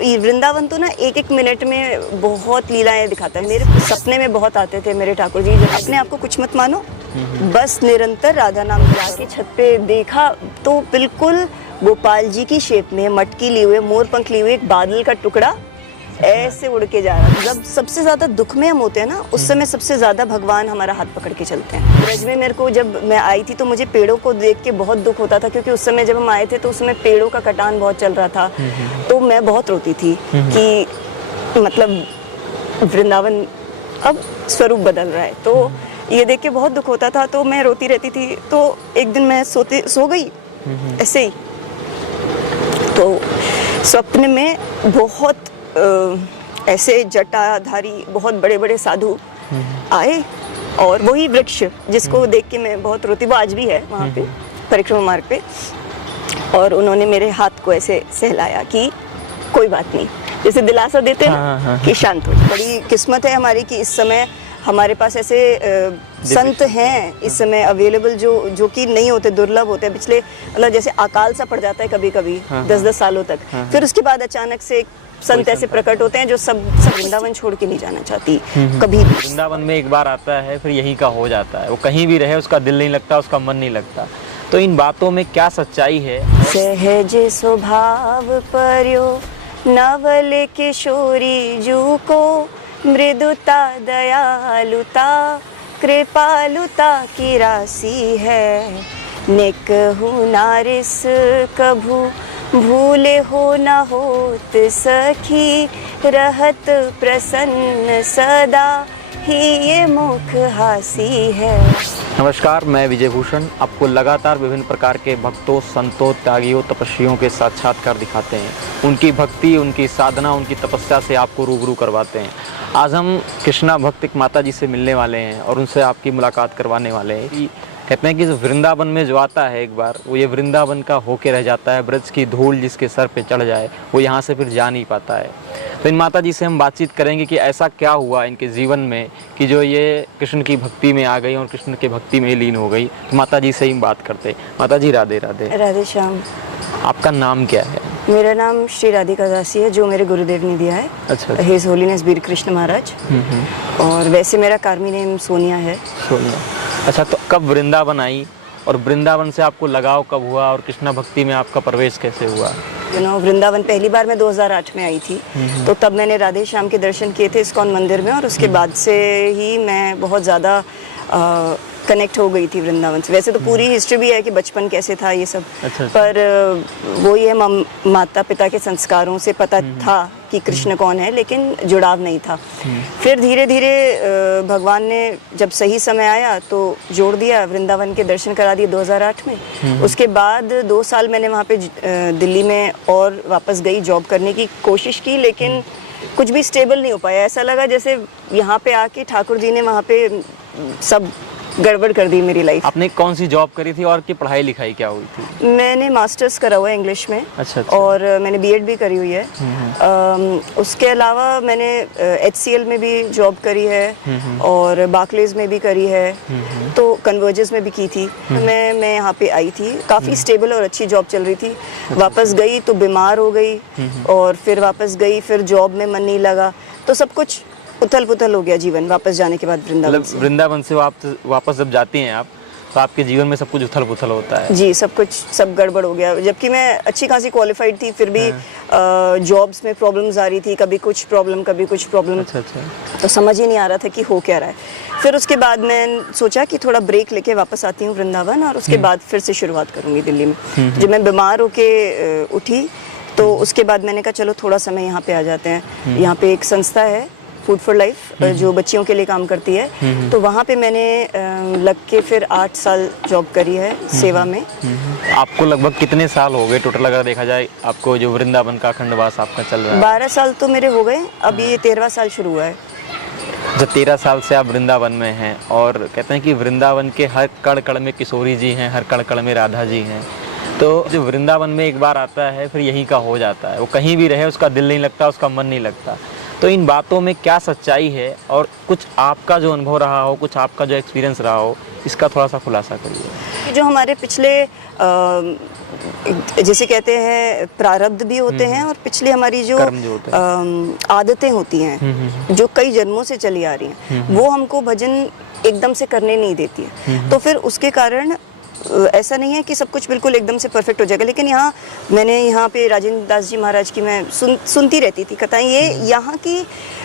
ये वृंदावन तो ना एक एक मिनट में बहुत लीलाएं दिखाता है। मेरे सपने में बहुत आते थे मेरे ठाकुर जी। अपने आप को कुछ मत मानो, बस निरंतर राधा नाम जाके छत पे देखा तो बिल्कुल गोपाल जी की शेप में मटकी लिए हुए, मोर पंख लिए हुए एक बादल का टुकड़ा ऐसे उड़ के जा रहा था। जब सबसे ज्यादा दुख में हम होते हैं ना, उस समय सबसे ज्यादा भगवान हमारा हाथ पकड़ के चलते हैं। ब्रज में मेरे को जब मैं आई थी तो मुझे पेड़ों को देख के बहुत दुख होता था, क्योंकि उस समय जब हम आए थे तो उस समय पेड़ों का कटान बहुत चल रहा था। तो मैं बहुत रोती थी कि मतलब वृंदावन अब स्वरूप बदल रहा है। तो ये देख के बहुत दुख होता था, तो मैं रोती रहती थी। तो एक दिन मैं सो गई ऐसे ही, तो स्वप्न में बहुत ऐसे जटाधारी बहुत बड़े बड़े साधु आए, और वही वृक्ष जिसको देख के मैं बहुत रोती, वो आज भी है वहाँ पे परिक्रमा मार्ग पे। और उन्होंने मेरे हाथ को ऐसे सहलाया कि कोई बात नहीं, जैसे दिलासा देते हैं ना कि शांत हो जाए। बड़ी किस्मत है हमारी कि इस समय हमारे पास ऐसे संत हैं इस समय अवेलेबल जो कि नहीं होते, दुर्लभ होते हैं। पिछले मतलब जैसे अकाल सा पड़ जाता है कभी कभी 10-10 सालों तक, फिर उसके बाद अचानक से संत ऐसे प्रकट होते हैं जो सब वृंदावन छोड़ के नहीं जाना चाहती कभी भी। वृंदावन में एक बार आता है फिर यहीं का हो जाता है। वो कहीं भी रहे उसका दिल नहीं लगता, उसका मन नहीं लगता। तो इन बातों में क्या सच्चाई है? सहज स्वभाव पर्यो नवल किशोरी जू को, मृदुता दयालुता कृपालुता की राशि है। निकहु नारिस कभू भूले हो न होत सखी, रहत प्रसन्न सदा ही ये मुख हासी है। नमस्कार, मैं विजय भूषण आपको लगातार विभिन्न प्रकार के भक्तों, संतों, त्यागियों, तपस्वियों के साक्षात्कार दिखाते हैं। उनकी भक्ति, उनकी साधना, उनकी तपस्या से आपको रूबरू करवाते हैं। आज हम कृष्णा भक्त एक माता जी से मिलने वाले हैं और उनसे आपकी मुलाकात करवाने वाले हैं। कहते हैं कि जो वृंदावन में जो आता है एक बार, वो ये वृंदावन का होके रह जाता है। ब्रज की धूल जिसके सर पे चढ़ जाए वो यहाँ से फिर जा नहीं पाता है। तो इन माता जी से हम बातचीत करेंगे कि ऐसा क्या हुआ इनके जीवन में कि जो ये कृष्ण की भक्ति में आ गई और कृष्ण की भक्ति में लीन हो गई। तो माता जी से ही बात करते। माता जी राधे राधे। राधे श्याम। आपका नाम क्या है? मेरा नाम श्री राधिका दासी है, जो मेरे गुरुदेव ने दिया है। अच्छा। हिज होलीनेस वीर कृष्ण महाराज। और वैसे मेरा कार्मी नेम सोनिया है। सोनिया। अच्छा, तो कब वृंदावन आई और वृंदावन से आपको लगाव कब हुआ और कृष्णा भक्ति में आपका प्रवेश कैसे हुआ? वृंदावन पहली बार मैं 2008 में आई थी। तो तब मैंने राधे श्याम के दर्शन किए थे इस्कॉन मंदिर में, और उसके बाद से ही मैं बहुत ज़्यादा कनेक्ट हो गई थी वृंदावन से। वैसे तो पूरी हिस्ट्री भी है कि बचपन कैसे था ये सब। अच्छा। पर वो ये माता पिता के संस्कारों से पता था कि कृष्ण कौन है, लेकिन जुड़ाव नहीं था। फिर धीरे धीरे भगवान ने जब सही समय आया तो जोड़ दिया, वृंदावन के दर्शन करा दिए 2008 में। उसके बाद 2 साल मैंने वहाँ पे दिल्ली में और वापस गई, जॉब करने की कोशिश की, लेकिन कुछ भी स्टेबल नहीं हो पाया। ऐसा लगा जैसे यहाँ पे आके ठाकुर जी ने वहाँ पे सब गड़बड़ कर दी मेरी लाइफ। आपने कौन सी जॉब करी थी और की पढ़ाई लिखाई क्या हुई थी? मैंने मास्टर्स करा हुआ है इंग्लिश में। अच्छा। और मैंने बीएड भी करी हुई है। उसके अलावा मैंने HCL में भी जॉब करी है और बार्कलेज में भी करी है, तो कन्वर्जेस में भी की थी। मैं यहाँ पे आई थी, काफ़ी स्टेबल और अच्छी जॉब चल रही थी। वापस गई तो बीमार हो गई, और फिर वापस गई, फिर जॉब में मन नहीं लगा, तो सब कुछ उथल पुथल हो गया जीवन वापस जाने के बाद वृंदावन से वापस जब जाती हैं आप, तो आपके जीवन में सब कुछ उथल पुथल होता है? जी, सब गड़बड़ हो गया। जबकि मैं अच्छी खासी क्वालिफाइड थी, फिर भी जॉब्स में प्रॉब्लम्स आ रही थी, कभी कुछ प्रॉब्लम कभी कुछ प्रॉब्लम। अच्छा। तो समझ ही नहीं आ रहा था कि हो क्या रहा है। फिर उसके बाद मैं सोचा कि थोड़ा ब्रेक लेके वापस आती हूँ वृंदावन, और उसके बाद फिर से शुरुआत करूँगी दिल्ली में। जब मैं बीमार होके उठी तो उसके बाद मैंने कहा चलो थोड़ा समय यहाँ पे आ जाते हैं। यहाँ पे एक संस्था है फूड फॉर लाइफ, जो बच्चियों के लिए काम करती है। तो वहाँ पे मैंने लग के फिर 8 साल जॉब करी है सेवा में। आपको लगभग कितने साल हो गए टोटल अगर देखा जाए आपको, जो वृंदावन का अखंडवास आपका चल रहा है? 12 साल तो मेरे हो गए, अब ये 13वां साल शुरू हुआ है। जब 13 साल से आप वृंदावन में हैं, और कहते हैं कि वृंदावन के हर कण कण में किशोरी जी हैं, हर कण कण में राधा जी हैं। तो जो वृंदावन में एक बार आता है फिर यहीं का हो जाता है। वो कहीं भी रहे उसका दिल नहीं लगता, उसका मन नहीं लगता। तो इन बातों में क्या सच्चाई है, और कुछ आपका जो अनुभव रहा हो, कुछ आपका जो एक्सपीरियंस रहा हो, इसका थोड़ा सा खुलासा करिए। जो हमारे पिछले जैसे कहते हैं प्रारब्ध भी होते हैं और पिछली हमारी जो कर्म जो होते आदतें होती हैं जो कई जन्मों से चली आ रही हैं वो हमको भजन एकदम से करने नहीं देती है। तो फिर उसके कारण ऐसा नहीं है कि सब कुछ बिल्कुल एकदम से परफेक्ट हो जाएगा। लेकिन मैंने यहाँ पे राजेंद्र दास जी महाराज की मैं सुनती रहती थी कथाएं। ये यहाँ की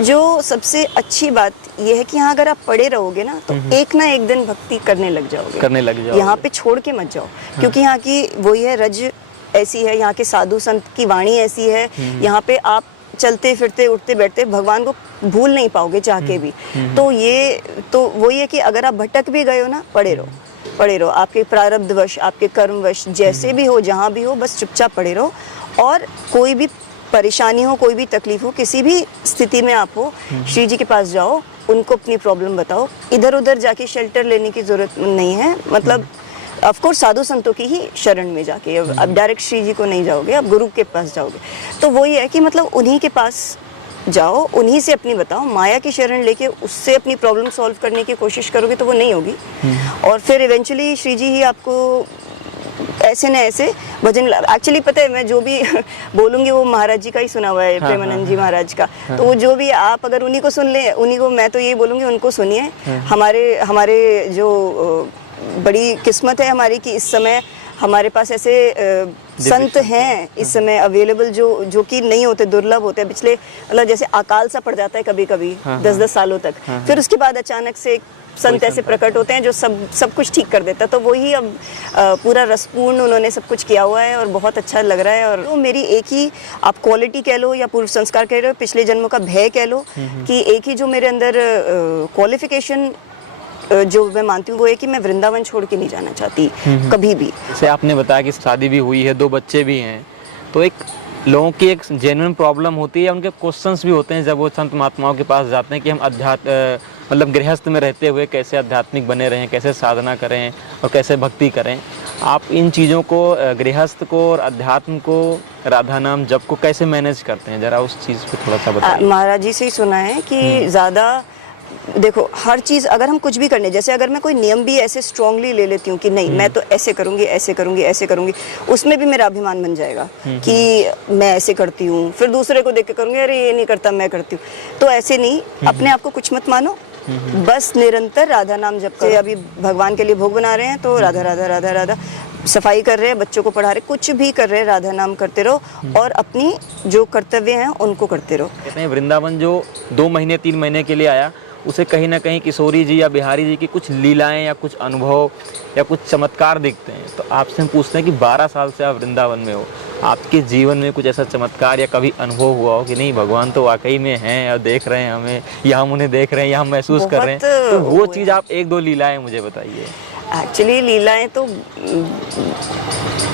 जो सबसे अच्छी बात ये है कि यहाँ अगर आप पढ़े रहोगे ना तो एक ना एक दिन भक्ति करने लग जाओगे। यहाँ पे छोड़ के मत जाओ, क्योंकि यहाँ की वही है, रज ऐसी है, यहाँ के साधु संत की वाणी ऐसी है। यहाँ पे आप चलते फिरते उठते बैठते भगवान को भूल नहीं पाओगे चाह के भी। तो वही है कि अगर आप भटक भी गए हो ना, पढ़े रहो, आपके प्रारब्धवश, आपके कर्मवश, जैसे भी हो, जहाँ भी हो, बस चुपचाप पड़े रहो। और कोई भी परेशानी हो, कोई भी तकलीफ हो, किसी भी स्थिति में आप हो, श्री जी के पास जाओ, उनको अपनी प्रॉब्लम बताओ। इधर उधर जाके शेल्टर लेने की जरूरत नहीं है। मतलब ऑफ कोर्स साधु संतों की ही शरण में जाके, अब डायरेक्ट श्री जी को नहीं जाओगे, अब गुरु के पास जाओगे। तो वही है कि मतलब उन्हीं के पास जाओ, उन्हीं से अपनी बताओ। माया की शरण लेके उससे अपनी प्रॉब्लम सॉल्व करने की कोशिश करोगे तो वो नहीं होगी। और फिर इवेंचुअली श्री जी ही आपको ऐसे न ऐसे भजन, एक्चुअली पता है मैं जो भी बोलूँगी वो महाराज जी का ही सुना हुआ है, प्रेमानंद जी महाराज का। तो वो जो भी आप अगर उन्हीं को सुन ले, उन्हीं को, मैं तो ये बोलूँगी उनको सुनिए। हमारे जो बड़ी किस्मत है हमारी कि इस समय हमारे पास ऐसे संत हैं इस समय अवेलेबल जो कि नहीं होते, दुर्लभ होते हैं। पिछले मतलब जैसे अकाल सा पड़ जाता है कभी कभी 10-10 सालों तक, फिर उसके बाद अचानक से संत ऐसे प्रकट होते हैं जो सब कुछ ठीक कर देता है। तो वही अब पूरा रसपूर्ण उन्होंने सब कुछ किया हुआ है और बहुत अच्छा लग रहा है। और वो मेरी एक ही आप क्वालिटी कह लो या पूर्व संस्कार कह लो, पिछले जन्मों का भय कह लो, कि एक ही जो मेरे अंदर क्वालिफिकेशन जो मैं मानती हूँ वो है कि मैं वृंदावन छोड़ के नहीं जाना चाहती कभी भी। जैसे आपने बताया कि शादी भी हुई है, 2 बच्चे भी हैं, तो एक लोगों की एक जेन्युइन प्रॉब्लम होती है, उनके क्वेश्चंस भी होते हैं जब वो संत महात्माओं के पास जाते हैं कि हम मतलब गृहस्थ में रहते हुए कैसे आध्यात्मिक बने रहें, कैसे साधना करें और कैसे भक्ति करें। आप इन चीज़ों को, गृहस्थ को और अध्यात्म को, राधा नाम जप को कैसे मैनेज करते हैं? ज़रा उस चीज़ पे थोड़ा सा बताइए। महाराज जी से ही सुना है कि ज़्यादा देखो, हर चीज़ अगर हम कुछ भी करने, जैसे अगर मैं कोई नियम भी ऐसे स्ट्रांगली ले लेती हूँ कि नहीं मैं तो ऐसे करूँगी, ऐसे करूँगी, ऐसे करूँगी, उसमें भी मेरा अभिमान बन जाएगा कि मैं ऐसे करती हूँ। फिर दूसरे को देख के करूँगी, अरे ये नहीं करता, मैं करती हूँ। तो ऐसे नहीं, अपने आप को कुछ मत मानो, बस निरंतर राधा नाम जप करो। अभी भगवान के लिए भोग बना रहे हैं तो राधा राधा राधा राधा, सफाई कर रहे हैं, बच्चों को पढ़ा रहे, कुछ भी कर रहे हैं, राधा नाम करते रहो और अपनी जो कर्तव्य हैं उनको करते रहो। कहते हैं वृंदावन जो 2 महीने 3 महीने के लिए आया, उसे कहीं ना कहीं किशोरी जी या बिहारी जी की कुछ लीलाएं या कुछ अनुभव या कुछ चमत्कार दिखते हैं। तो आपसे हम पूछते हैं कि 12 साल से आप वृंदावन में हो, आपके जीवन में कुछ ऐसा चमत्कार या कभी अनुभव हुआ हो कि नहीं भगवान तो वाकई में हैं और देख रहे हैं हमें, या हम उन्हें देख रहे हैं या हम महसूस कर रहे हैं? तो वो चीज़ आप 1-2 लीलाएं मुझे बताइए। एक्चुअली लीलाएं तो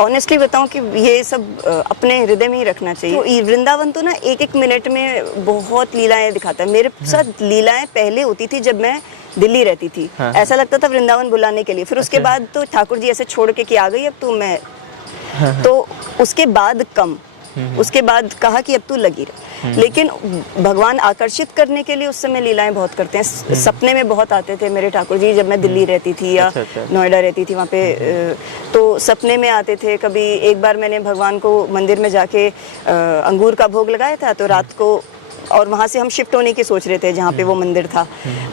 ऑनेस्टली बताऊं कि ये सब अपने हृदय में ही रखना चाहिए। तो वृंदावन तो ना एक मिनट में बहुत लीलाएं दिखाता है। मेरे साथ लीलाएं पहले होती थी जब मैं दिल्ली रहती थी। ऐसा लगता था वृंदावन बुलाने के लिए। फिर उसके बाद तो ठाकुर जी ऐसे छोड़ के कि आ गई अब तो मैं, तो उसके बाद कम, उसके बाद कहा कि अब तू लगी रह। लेकिन भगवान आकर्षित करने के लिए उस समय लीलाएं बहुत करते हैं। सपने में बहुत आते थे मेरे ठाकुर जी, जब मैं दिल्ली रहती थी या नोएडा रहती थी वहाँ पे, तो सपने में आते थे। कभी एक बार मैंने भगवान को मंदिर में जाके अंगूर का भोग लगाया था, तो रात को, और वहाँ से हम शिफ्ट होने की सोच रहे थे जहाँ पे वो मंदिर था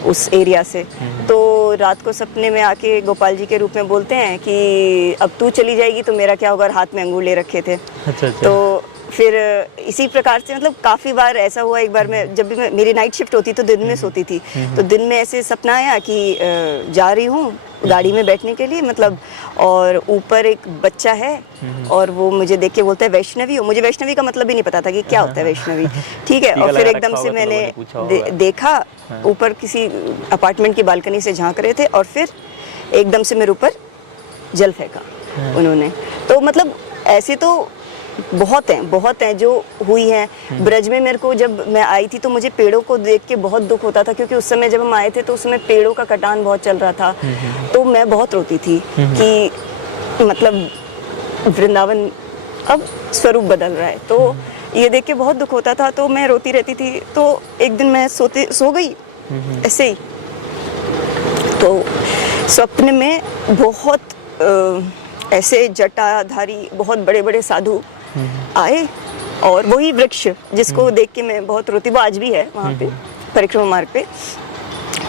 उस एरिया से, तो रात को सपने में आके गोपाल जी के रूप में बोलते हैं कि अब तू चली जाएगी तो मेरा क्या होगा, और हाथ में अंगूर ले रखे थे। तो फिर इसी प्रकार से मतलब काफ़ी बार ऐसा हुआ। एक बार मैं, जब भी मेरी नाइट शिफ्ट होती तो दिन में सोती थी, तो दिन में ऐसे सपना आया कि जा रही हूँ गाड़ी में बैठने के लिए, मतलब, और ऊपर एक बच्चा है और वो मुझे देख के बोलता है वैष्णवी हो। मुझे वैष्णवी का मतलब भी नहीं पता था कि क्या होता है वैष्णवी, ठीक है। और फिर एकदम से मैंने देखा, ऊपर किसी अपार्टमेंट की बालकनी से झांक रहे थे और फिर एकदम से मेरे ऊपर जल फेंका उन्होंने। तो मतलब ऐसे तो बहुत हैं जो हुई हैं। ब्रज में मेरे को, जब मैं आई थी तो मुझे पेड़ों को देख के बहुत दुख होता था, क्योंकि उस समय जब हम आए थे तो उस समय पेड़ों का कटान बहुत चल रहा था। तो मैं बहुत रोती थी कि मतलब वृंदावन अब स्वरूप बदल रहा है। तो ये देख के बहुत दुख होता था, तो मैं रोती रहती थी। तो एक दिन मैं सो गई ऐसे ही, तो स्वप्न में बहुत ऐसे जटाधारी बहुत बड़े बड़े साधु आए, और वही वृक्ष जिसको देख के मैं बहुत रोती, वो आज भी है वहाँ पे परिक्रमा मार्ग पे,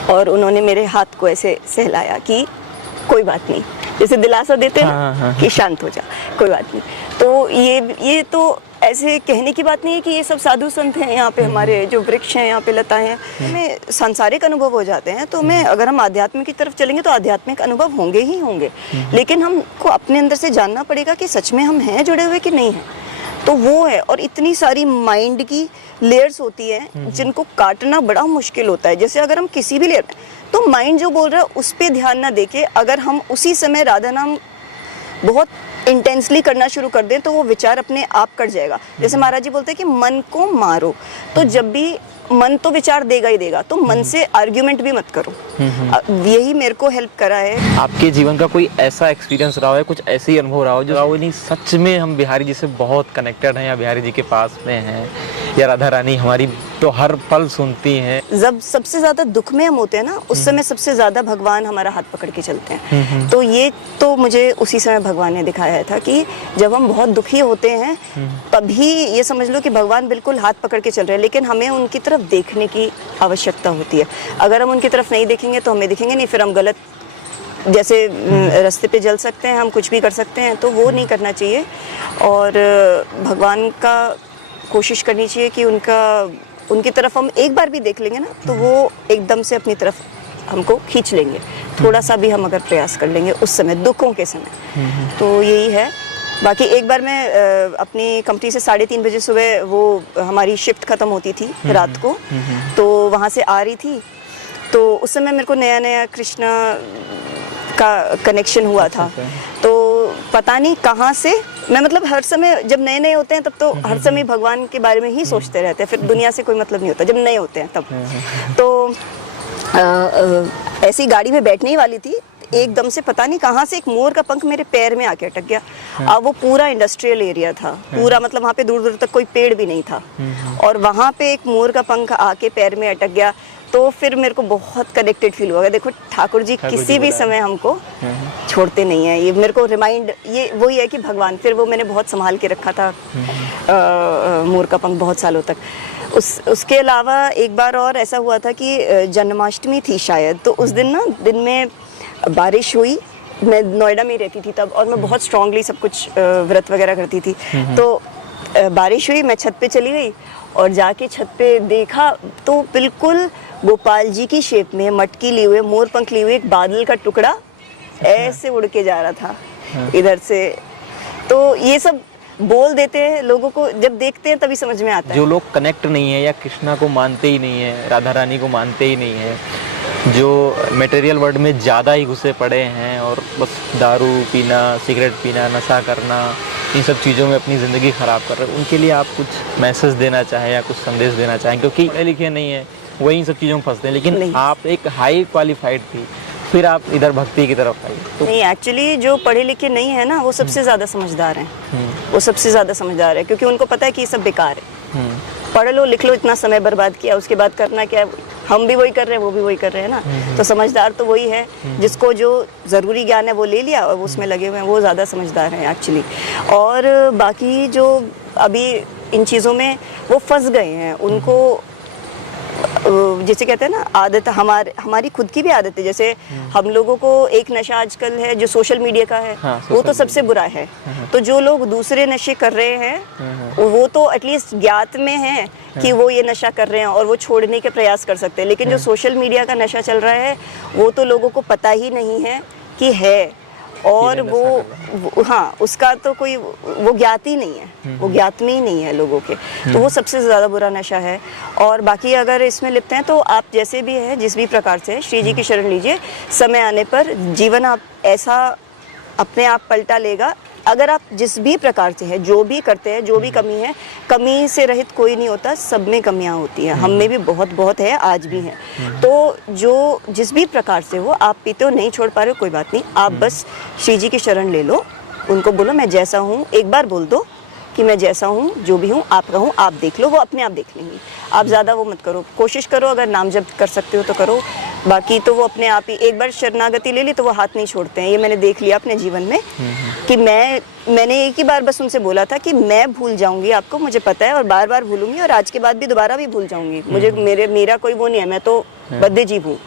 और उन्होंने मेरे हाथ को ऐसे सहलाया कि कोई बात नहीं, जैसे दिलासा देते हैं ना कि शांत हो जा, कोई बात नहीं। तो ये तो ऐसे कहने की बात नहीं है कि ये सब साधु संत हैं यहाँ पे, हमारे जो वृक्ष हैं यहाँ पे, लताएं हैं, हमें सांसारिक अनुभव हो जाते हैं। तो मैं अगर हम आध्यात्म की तरफ चलेंगे तो आध्यात्मिक अनुभव होंगे ही होंगे, लेकिन हमको अपने अंदर से जानना पड़ेगा कि सच में हम हैं जुड़े हुए कि नहीं हैं। तो वो है, और इतनी सारी माइंड की लेयर्स होती हैं जिनको काटना बड़ा मुश्किल होता है। जैसे अगर हम किसी भी लेयर, तो माइंड जो बोल रहा है उस पर ध्यान ना देके अगर हम उसी समय राधा नाम बहुत इंटेंसली करना शुरू कर दें तो वो विचार अपने आप कट जाएगा। जैसे महाराज जी बोलते हैं कि मन को मारो, तो जब भी मन तो विचार देगा ही देगा, तो मन से आर्ग्यूमेंट भी मत करो। यही मेरे को हेल्प करा है। आपके जीवन का कोई ऐसा एक्सपीरियंस रहा है, कुछ ऐसी अनुभव रहा हो जो वो नहीं सच में हम बिहारी जी से बहुत कनेक्टेड हैं, या बिहारी जी के पास में हैं, या राधा रानी हमारी तो हर पल सुनती हैं? जब सबसे ज्यादा दुख में हम होते हैं ना, उस समय सबसे ज्यादा भगवान हमारा हाथ पकड़ के चलते हैं। तो ये तो मुझे उसी समय भगवान ने दिखाया था कि जब हम बहुत दुखी होते हैं तभी ये समझ लो कि भगवान बिल्कुल हाथ पकड़ के चल रहे हैं, लेकिन हमें उनकी तरफ देखने की आवश्यकता होती है। अगर हम उनकी तरफ नहीं देखेंगे तो हमें दिखेंगे नहीं, फिर हम गलत, जैसे रास्ते पे जल सकते हैं, हम कुछ भी कर सकते हैं, तो वो नहीं करना चाहिए। और भगवान का कोशिश करनी चाहिए कि उनकी तरफ हम एक बार भी देख लेंगे ना, तो वो एकदम से अपनी तरफ हमको खींच लेंगे, थोड़ा सा भी हम अगर प्रयास कर लेंगे उस समय, दुखों के समय। तो यही है। बाकी एक बार मैं अपनी कंपनी से 3:30 बजे सुबह, वो हमारी शिफ्ट ख़त्म होती थी रात को, तो वहाँ से आ रही थी, तो उस समय मेरे को नया नया कृष्णा का कनेक्शन हुआ था। तो पता नहीं कहाँ से मैं, मतलब हर समय जब नए नए होते हैं तब तो हर समय भगवान के बारे में ही सोचते रहते हैं, फिर दुनिया से कोई मतलब नहीं होता जब नए होते हैं तब। तो ऐसी गाड़ी में बैठने ही वाली थी, एकदम से पता नहीं कहाँ से एक मोर का पंख मेरे पैर में आके अटक गया। अब वो पूरा इंडस्ट्रियल एरिया था, पूरा, मतलब वहाँ पे दूर दूर तक कोई पेड़ भी नहीं था, और वहाँ पे एक मोर का पंख आके पैर में अटक गया। तो फिर मेरे को बहुत कनेक्टेड फील हुआ। देखो ठाकुर जी किसी भी समय हमको छोड़ते नहीं है, ये मेरे को रिमाइंड, ये वही है कि भगवान, फिर वो मैंने बहुत संभाल के रखा था मोर का पंख बहुत सालों तक। उसके अलावा एक बार और ऐसा हुआ था कि जन्माष्टमी थी शायद, तो उस दिन ना दिन में बारिश हुई। मैं नोएडा में रहती थी तब, और मैं बहुत स्ट्रांगली सब कुछ व्रत वगैरह करती थी। तो बारिश हुई, मैं छत पे चली गई, और जाके छत पे देखा तो बिल्कुल गोपाल जी की शेप में मटकी लिए हुए, मोर पंख लिए हुए एक बादल का टुकड़ा ऐसे उड़ के जा रहा था इधर से। तो ये सब बोल देते हैं लोगों को, जब देखते हैं तभी समझ में आता है। जो लोग कनेक्ट नहीं है, या कृष्णा को मानते ही नहीं है, राधा रानी को मानते ही नहीं है, जो मटेरियल वर्ल्ड में ज़्यादा ही घुसे पड़े हैं और बस दारू पीना, सिगरेट पीना, नशा करना, इन सब चीज़ों में अपनी ज़िंदगी ख़राब कर रहे हैं, उनके लिए आप कुछ मैसेज देना चाहें या कुछ संदेश देना चाहें? क्योंकि पढ़े लिखे नहीं है, वही इन सब चीज़ों में फंसते हैं, लेकिन आप एक हाई क्वालिफाइड थी, फिर आप इधर भक्ति की तरफ आई। तो नहीं, एक्चुअली जो पढ़े लिखे नहीं है ना, वो सबसे ज़्यादा समझदार हैं। वो सबसे ज़्यादा समझदार है, क्योंकि उनको पता है कि ये सब बेकार है। पढ़ लो लिख लो, इतना समय बर्बाद किया, उसके बाद करना क्या है? हम भी वही कर रहे हैं, वो भी वही कर रहे हैं ना। तो समझदार तो वही है जिसको जो ज़रूरी ज्ञान है वो ले लिया और वो उसमें लगे हुए हैं, वो ज़्यादा समझदार हैं एक्चुअली। और बाकी जो अभी इन चीज़ों में वो फंस गए हैं, उनको जैसे कहते हैं ना, आदत हमारी खुद की भी आदत है। जैसे हम लोगों को एक नशा आजकल है जो सोशल मीडिया का है, वो तो सबसे बुरा है। तो जो लोग दूसरे नशे कर रहे हैं वो तो एटलीस्ट ज्ञात में है कि वो ये नशा कर रहे हैं और वो छोड़ने के प्रयास कर सकते हैं, लेकिन जो सोशल मीडिया का नशा चल रहा है वो तो लोगों को पता ही नहीं है कि है, और वो हाँ, उसका तो कोई वो ज्ञात ही नहीं है, वो ज्ञात में ही नहीं है लोगों के। तो वो सबसे ज़्यादा बुरा नशा है। और बाकी अगर इसमें लिपते हैं तो आप जैसे भी है, जिस भी प्रकार से है, श्री जी की शरण लीजिए। समय आने पर जीवन आप ऐसा अपने आप पलटा लेगा। अगर आप जिस भी प्रकार से है, जो भी करते हैं, जो भी कमी है, कमी से रहित कोई नहीं होता, सब में कमियां होती हैं, हम में भी बहुत बहुत है, आज भी है। तो जो जिस भी प्रकार से हो, आप पीते हो, नहीं छोड़ पा रहे हो, कोई बात नहीं, आप बस श्री जी की शरण ले लो, उनको बोलो मैं जैसा हूँ, एक बार बोल दो कि मैं जैसा हूँ, जो भी हूँ आपका हूँ, आप देख लो, वो अपने आप देख लेंगी। आप ज़्यादा वो मत करो, कोशिश करो, अगर नाम जप कर सकते हो तो करो, बाकी तो वो अपने आप ही एक बार शरणागति ले ली तो वो हाथ नहीं छोड़ते हैं। ये मैंने देख लिया अपने जीवन में कि मैंने एक ही बार बस उनसे बोला था कि मैं भूल जाऊंगी आपको, मुझे पता है, और बार बार भूलूंगी और आज के बाद भी दोबारा भी भूल जाऊंगी। मुझे मेरा कोई वो नहीं है, मैं तो बद्दे जीव हूँ,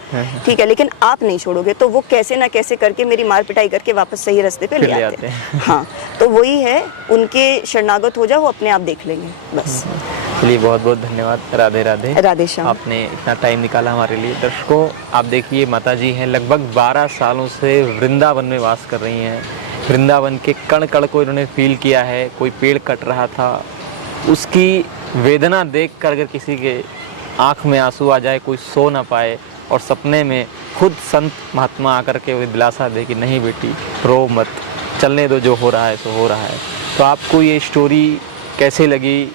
ठीक है, लेकिन आप नहीं छोड़ोगे। तो वो कैसे ना कैसे करके मेरी मार पिटाई करके वापस सही रास्ते पे ले आते हैं। हाँ, तो वही है, उनके शरणागत हो जाओ, वो अपने आप देख लेंगे बस। चलिए, बहुत बहुत धन्यवाद। राधे राधे। राधे श्याम। आपने इतना टाइम निकाला हमारे लिए। दर्शकों, आप देखिए, माता जी हैं, लगभग 12 सालों से वृंदावन में वास कर रही हैं। वृंदावन के कण कण को इन्होंने फील किया है। कोई पेड़ कट रहा था, उसकी वेदना देखकर अगर किसी के आँख में आंसू आ जाए, कोई सो ना पाए, और सपने में खुद संत महात्मा आकर के उन्हें दिलासा दे कि नहीं बेटी, रो मत, चलने दो, जो हो रहा है सो हो रहा है। तो आपको ये स्टोरी कैसे लगी,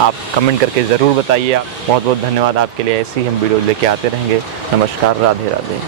आप कमेंट करके ज़रूर बताइए। बहुत बहुत धन्यवाद आपके लिए। ऐसी हम वीडियो लेके आते रहेंगे। नमस्कार, राधे राधे।